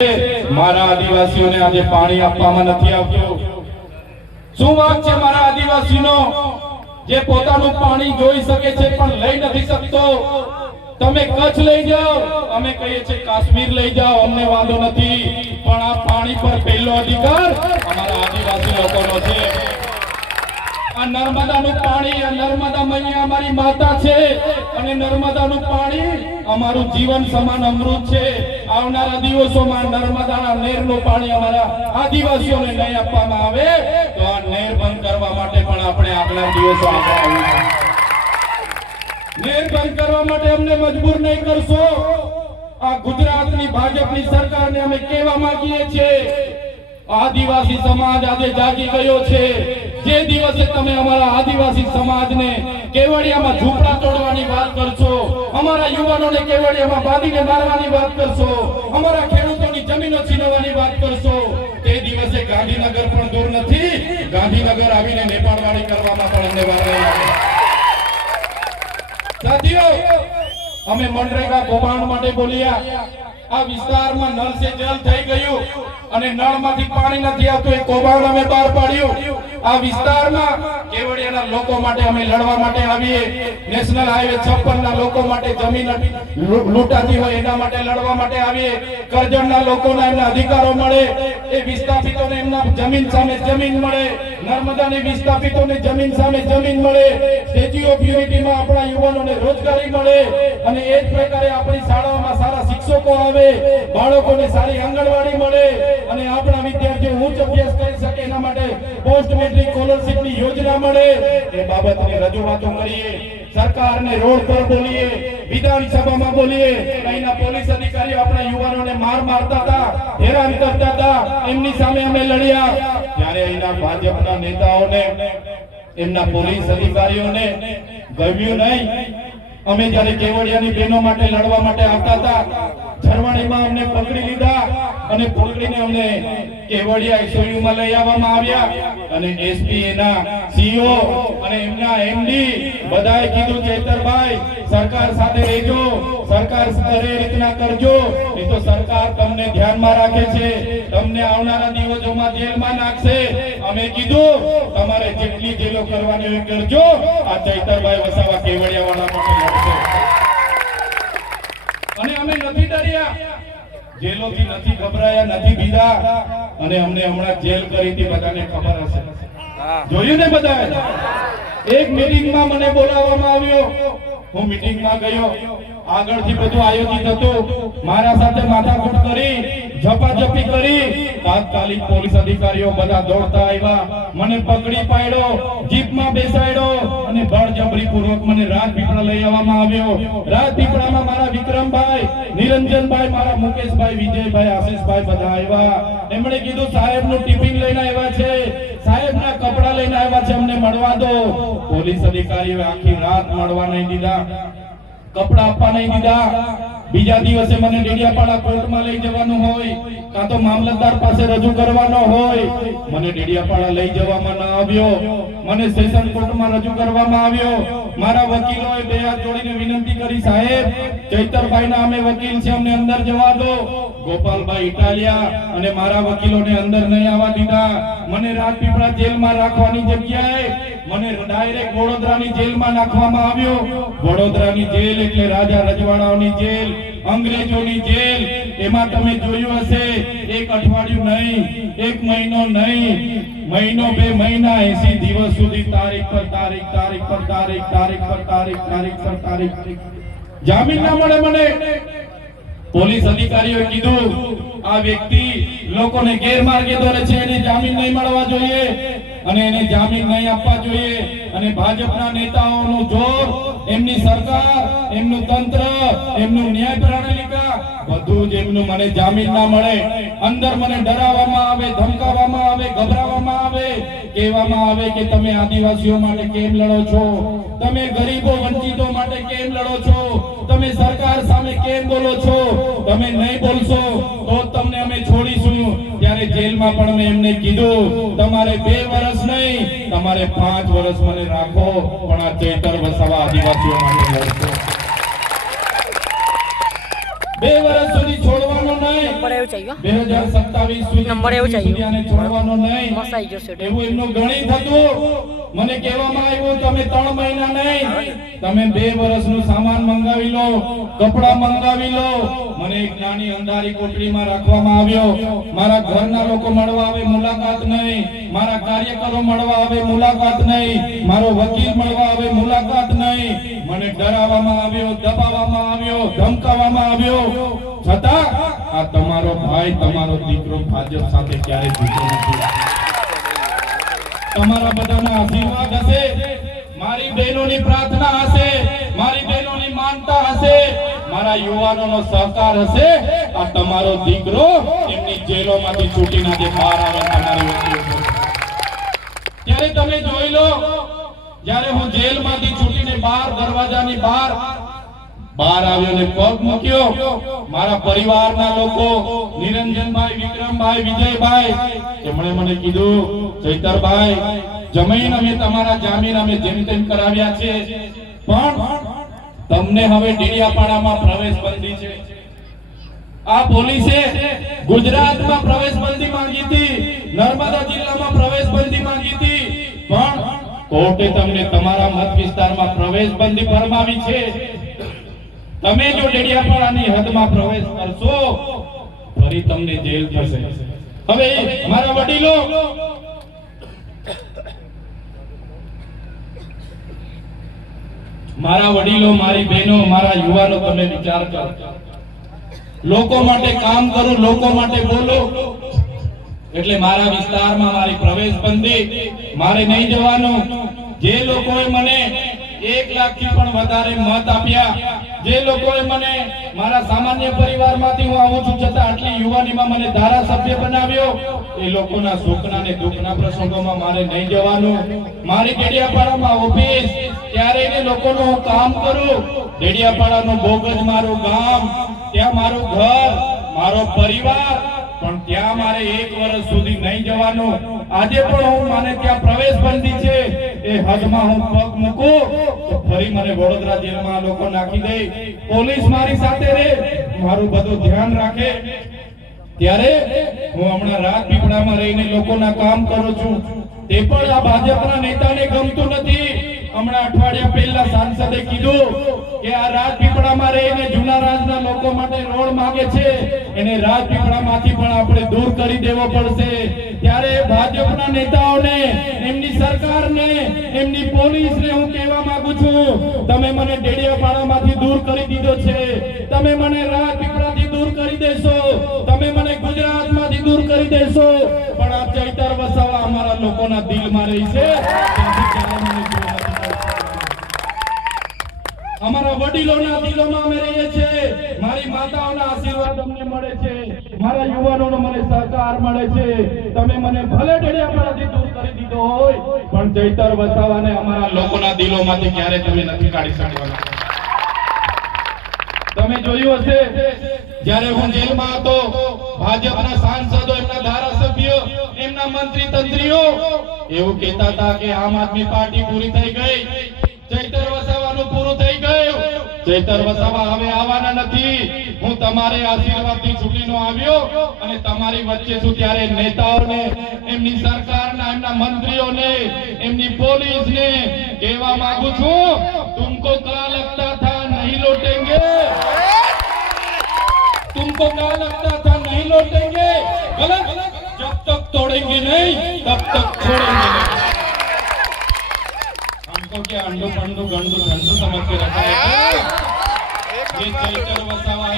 મારા આદિવાસીઓને આજે પાણી આપવામાં નથી આવતું। શું વાત છે મારા આદિવાસીનો જે પોતાનું પાણી જોઈ શકે છે પણ લઈ નથી શકતો? તમે કચ્છ લઈ જાઓ, અમે કહીએ છીએ કાશ્મીર લઈ જાઓ, અમને વાંધો નથી, પણ આ પાણી પર પહેલો અધિકાર અમારા આદિવાસી લોકોનો છે। આ નર્મદાનું પાણી, આ નર્મદા મૈયા અમારી માતા છે અને નર્મદાનું પાણી અમારું જીવન સમાન અમૃત છે। આવનારા દિવસોમાં નર્મદાના નહેરનું પાણી અમારા આદિવાસીઓને નહીં આપવામાં આવે તો આ નહેર બંધ કરવા માટે પણ આપણે આગલા દિવસો આગળ આવીશું। નહેર બંધ કરવા માટે અમને મજબૂર નહીં કરશો। આ ગુજરાતની ભાજપની સરકારને અમે કહેવા માંગીએ છીએ, આદિવાસી સમાજ આજે જાગી ગયો છે। જે દિવસે તમે અમારા આદિવાસી સમાજને કેવડિયામાં ઝૂંપડા તોડવાની વાત કરશો, અમારા યુવાનોને કેવડિયામાં બાંધીને મારવાની વાત કરશો, અમારા ખેડૂતોની જમીનો છીનવવાની વાત કરશો, તે દિવસે ગાંધીનગર પણ દૂર નથી। ગાંધીનગર આવીને નેપાળવાડી કરવામાં પણ અમને વાર નહીં લાગે। સાથીઓ, અમે મનરેગા કૌભાંડ માટે બોલ્યા। આ વિસ્તારમાં નળ સે જલ થઈ ગયું અને નળમાંથી પાણી નથી આવતું, એ કૌભાંડ અમે બહાર પાડ્યું। આ વિસ્તારમાં કેવડિયાના લોકો માટે અમે લડવા માટે આવીએ। નેશનલ હાઈવે 56 ના લોકો માટે જમીન લૂંટાતી હોય એના માટે લડવા માટે આવીએ। કરજણના લોકોના એમના અધિકારો મળે, એ વિસ્થાપિતોને એમના જમીન સામે જમીન મળે, નર્મદાની વિસ્થાપિતોને જમીન સામે જમીન મળે, સ્ટેચ્યુ ઓફ યુનિટીમાં આપણા યુવાનોને રોજગારી મળે અને એ જ પ્રકારે આપણી શાળાઓમાં સારા શિક્ષકો આવે, બાળકોને સારી આંગણવાડી મળે અને આપણા વિદ્યાર્થીઓ ઉચ્ચ અભ્યાસ કરી શકે એના માટે પોસ્ટ મેટ્રિક સ્કોલરશિપની યોજના મળે। એ બાબતની રજૂઆતો કરીએ, સરકારને રોડ પર બોલીએ, વિધાનસભામાં બોલીએ। અહીંના પોલીસ અધિકારીઓ આપણા યુવાનોને મારતા હતા, હેરાન કરતા હતા, એમની સામે અમે લડ્યા। ત્યારે અહીંના ભાજપના નેતાઓને, એમના પોલીસ અધિકારીઓને ગમ્યું નહીં। અમે જ્યારે કેવડિયાની બહેનો માટે લડવા માટે આવતા હતા, ઝરવાણીમાં અમને પકડી લીધા અને પકડીને અમને કેવડિયા એસઓયુમાં લઈ આવવામાં આવ્યા અને એસપી, એના સીઓ અને એમના એમડી બધાએ કીધું, ચેતરભાઈ સરકાર સાથે રહેજો, સરકાર કરે રીતના કરજો, નહીં તો સરકાર તમને ધ્યાનમાં રાખે છે, તમને આવનારા દિવસોમાં જેલમાં નાખશે। અમે કીધું તમારે જેટલી જેલો કરવાની હોય કરજો, આ ચૈતરભાઈ વસાવા કેવડિયા વાળા માટે લડશે અને અમે નથી ડર્યા, જેલોથી નથી ગભરાયા, નથી બીધા અને અમને હમણાં જેલ કરી હતી, બધાને ખબર હશે, જોયું ને બધાએ। એક મીટિંગમાં મને બોલાવવામાં આવ્યો, હું મીટિંગમાં ગયો, આગળથી બધું આયોજિત હતું, મારા સાથે માથાકૂટ કરી, ઝપાઝપી કરી, તાત્કાલિક પોલીસ અધિકારીઓ બધા દોડતા આવ્યા, મને પકડી પાડ્યો, જીપમાં બેસાડ્યો અને બળજબરીપૂર્વક મને રાજપીપળા લઈ આવવામાં આવ્યો। રાજપીપળામાં મારા વિક્રમભાઈ, નિરંજનભાઈ, મારા મુકેશભાઈ, વિજયભાઈ, આશીષભાઈ બધા આવ્યા। એમણે કીધું સાહેબનું ટિફિન લઈને આવ્યા છે, સાહેબના કપડા લઈને આવ્યા છે, અમને મળવા દો। પોલીસ અધિકારીઓએ આખી રાત મળવા નહીં દીધા, કપડા આપવા નહીં દીધા। બીજા દિવસે મને ડેડિયાપાડા કોર્ટમાં લઈ જવાનું હોય, કાં તો મામલતદાર પાસે રજૂ કરવાનો હોય, મને ડેડિયાપાડા લઈ જવામાં ન આવ્યો, મને સેશન કોર્ટમાં રજૂ કરવામાં આવ્યો। મારા વકીલોએ બે હાથ જોડીને વિનંતી કરી, સાહેબ ચૈતરભાઈના અમે વકીલ છે, અમને અંદર જવા દો। ગોપાલભાઈ ઇટાલિયા અને મારા વકીલોને અંદર નહીં આવવા દીધા। મને રાજપીપળા જેલમાં રાખવાની જગ્યાએ મને ડાયરેક્ટ વડોદરાની જેલમાં નાખવામાં આવ્યો। વડોદરાની જેલ એટલે રાજા રજવાડાઓની જેલ, અંગ્રેજોની જેલ। એમાં તમે જોયું હશે, એક અઠવાડિયું નહીં, એક મહિનો નહીં, મહિનો, 2 મહિના, 80 દિવસ સુધી તારીખ પર તારીખ, તારીખ પર તારીખ, તારીખ પર તારીખ, તારીખ પર તારીખ, જામીન ના મળે મને। પોલીસ અધિકારીઓએ કીધું આ વ્યક્તિ લોકોને ગેરમાર્ગે દોરે છે, એને જામીન નહીં મળવા જોઈએ અને એને જામીન નહીં આપવા જોઈએ। અને ભાજપના નેતાઓનું જોર, એમની સરકાર, એમનું તંત્ર, એમનું ન્યાય પ્રણાલિકા બધું જ એમનું મને જામીન ના મળે, અંદર મને ડરાવવામાં આવે, ધમકાવવામાં આવે, ગભરાવવામાં આવે, કહેવામાં આવે કે તમે આદિવાસીઓ માટે કેમ લડો છો, તમે ગરીબો વંચિતો માટે કેમ લડો છો, તમે સરકાર સામે કેમ બોલો છો, તમે નહીં બોલશો તો તમને અમે છોડીશું। ત્યારે જેલમાં પણ મેં એમને કીધું, તમારે 2 વર્ષ નહીં, તમારે 5 વર્ષ મને રાખો, પણ આ ચૈતર વસાવા આદિવાસીઓ માટે લડશો। 2 વર્ષ સુધી છોડવાનો નહીં, નંબર એવું चाहिए 2027 સુધી નંબર એવું चाहिए આને છોડવાનો નહીં. મસ્ત આવી જશે એવું એમનું ગણિત હતું. મને કહેવામાં આવ્યું તમે 3 મહિના નહીં, તમે 2 વર્ષનું સામાન મંગાવી લો, કપડા મંગાવી લો. મને એક નાની અંધારી કોઠડીમાં રાખવામાં આવ્યો. મારા ઘરના લોકો મળવા આવે મુલાકાત નહીં, મારા કાર્યકરો મળવા આવે મુલાકાત નહીં, મારો વકીલ મળવા આવે મુલાકાત નહીં. મને ડરાવવામાં આવ્યો, દબાવવામાં આવ્યો, ધમકાવવામાં આવ્યો. છતાં આ તમારો ભાઈ, તમારો દીકરો ભાજપ સાથે ક્યારે જીત્યો નથી. તમારા બધાના આશીર્વાદ હશે, મારી બહેનોની પ્રાર્થના હશે, મારી બહેનોની માનતા હશે, મારા યુવાનોનો સહકાર હશે. આ તમારો દીકરો એમની જેલોમાંથી છૂટીને આજે બહાર આવે તમારી વચ્ચે. ત્યારે તમે જોઈ લો, જ્યારે હું જેલમાંથી છૂટીને બહાર દરવાજાની બહાર આવ્યો ને પગ મૂક્યો, મારા પરિવારના લોકો નિરંજનભાઈ, વિક્રમભાઈ, વિજયભાઈ એમણે મને કીધું ચૈતરભાઈ, જમીન અમે તમારા જામીન અમે જેમ તેમ કરાવ્યા છે, પણ તમને હવે ડેડિયાપાડામાં પ્રવેશ બંધી છે. આ પોલીસે ગુજરાતમાં પ્રવેશ બંધી માંગી હતી, નર્મદા જિલ્લામાં પ્રવેશ બંધી માંગી હતી, પણ કોર્ટે તમને તમારા મત વિસ્તારમાં પ્રવેશ બંધી ફરમાવી છે. તમે જો ડેડિયાપાડાની હદમાં પ્રવેશ કરશો ફરી તમને જેલ થશે. હવે મારા વડીલો, મારી બહેનો, મારા યુવાનો, તમે વિચાર કરો. લોકો માટે કામ કરું, લોકો માટે બોલો, એટલે મારા વિસ્તારમાં મારી પ્રવેશ બંધી, મારે નહીં જવાનું. જે લોકોએ મને 1 લાખથી પણ વધારે મત આપ્યા, જે લોકોએ મને મારા સામાન્ય પરિવારમાંથી હું આવું છું છતાં આટલી યુવાનીમાં મને ધારાસભ્ય બનાવ્યો, એ લોકોના સુખના ને દુઃખના પ્રસંગોમાં મારે નહીં જવાનું. મારી ડેડિયાપાડામાં ઓફિસ, ત્યારે લોકોનું હું કામ કરું. ડેડિયાપાડાનું બોગજ મારું ગામ, ત્યાં મારું ઘર, મારો પરિવાર, પણ ત્યાં મારે 1 વર્ષ સુધી નહીં જવાનું. આજે પણ હું મને ત્યાં પ્રવેશ બંધી છે, એ હદમાં હું પગ મૂકું તો ફરી મને વડોદરા જેલમાં લોકો નાખી દે. પોલીસ મારી સાથે રહે, મારું બધું ધ્યાન રાખે. ત્યારે હું હમણાં રાજપીપળામાં રહીને લોકોના કામ કરું છું. તે પણ આ ભાજપના નેતાને ગમતું નથી. હમણાં અઠવાડિયા પહેલા સાંસદે કીધું કે આ રાજપીપળામાં રહીને જૂના રાજના લોકો માટે રોડ માંગે છે, એને રાજપીપળામાંથી પણ આપણે દૂર કરી દેવો પડશે. ત્યારે ભાજપના નેતાઓને, એમની સરકારને, એમની પોલીસને હું કહેવા માંગુ છું, તમે મને ડેડિયાપાડામાંથી દૂર કરી દીધો છે, તમે મને રાજપીપળાથી દૂર કરી દેશો, તમે મને ગુજરાતમાંથી દૂર કરી દેશો, પણ આ ચૈતર વસાવા અમારા લોકોના દિલમાં રહી છે. અમારા વડીલોના દિલોમાં અમે રહીએ છીએ. મારી માતાઓના આશીર્વાદ અમને મળે છે, મારા યુવાનોનો મને સહકાર મળે છે. તમે મને ભલે ડેડિયાપાડાથી દૂર કરી દીધો હોય, પણ ચૈતર વસાવાને અમારા લોકોના દિલોમાંથી ક્યારે તમે નથી કાઢી શકવાના. તમે જોયું હશે, જ્યારે હું જેલમાં હતો, ભાજપના સાંસદો, એમના ધારાસભ્યો, એમના મંત્રી તંત્રીઓ એવું કહેતા હતા કે આમ આદમી પાર્ટી પૂરી થઈ ગઈ, ચૈતર વસાવાનું પૂરું થઈ ગયું, ચૈતર વસાવા હવે આવવાના નથી. હું તમારે આશીર્વાદથી છૂટીનો આવ્યો અને તમારી વચ્ચે છું. ત્યારે નેતાઓને, એમની સરકારના, એમના મંત્રીઓને, એમની પોલીસને કહેવા માંગુ છું, તુમકો क्या लगता था नहीं लौटेंगे, तुमको क्या लगता था नहीं लौटेंगे, गलत. जब तक तोड़ेंगे नहीं तब तक छोड़ेंगे नहीं. हमको क्या अंडू पंडू गंडू धंधू समझ के रखा है? ये चैतर वसावा